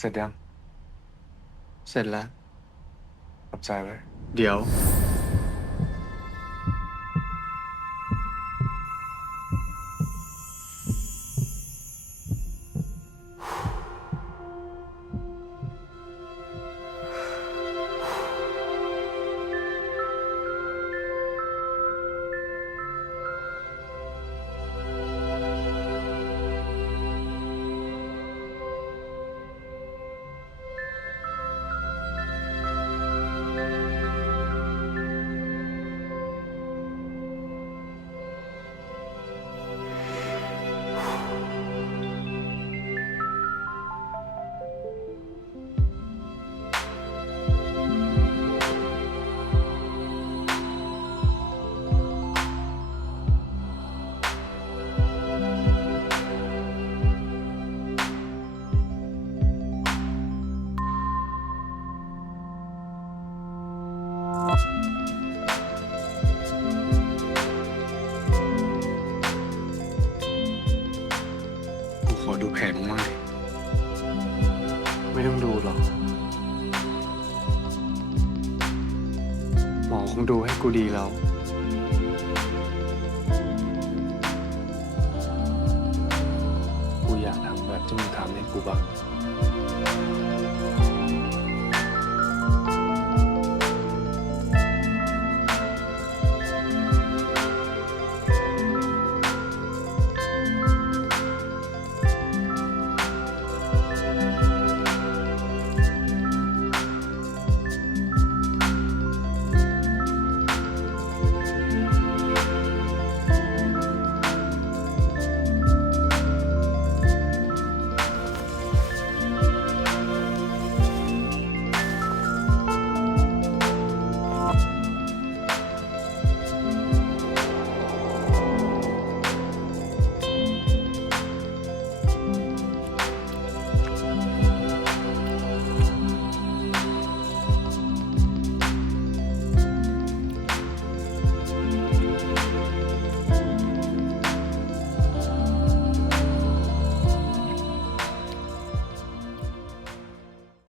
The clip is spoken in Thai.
เสร็จยัง เสร็จแล้วขอบใจไว้ เดี๋ยว ดูแผลมึงบ้าก ไม่ต้องดูหรอก หมอคงดูให้กูดีแล้ว กูอยากทำแบบที่มึงทำให้กูบ้าง